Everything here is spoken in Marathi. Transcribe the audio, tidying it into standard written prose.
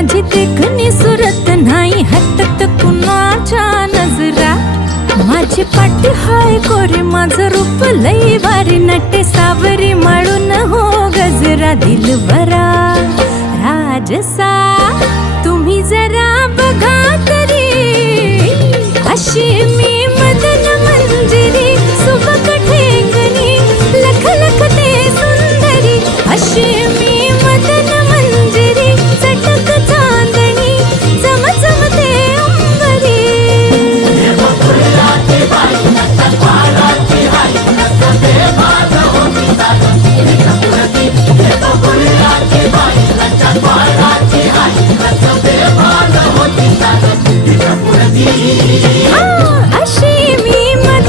माझी देखणी सुरत नाही हटत कुणाच्या नजरा. माझी पाटी हाय कोरी माझं रूप लई भारी नटे सावरी माळून हो गजरा. दिलबरा राजसा तुम्ही जरा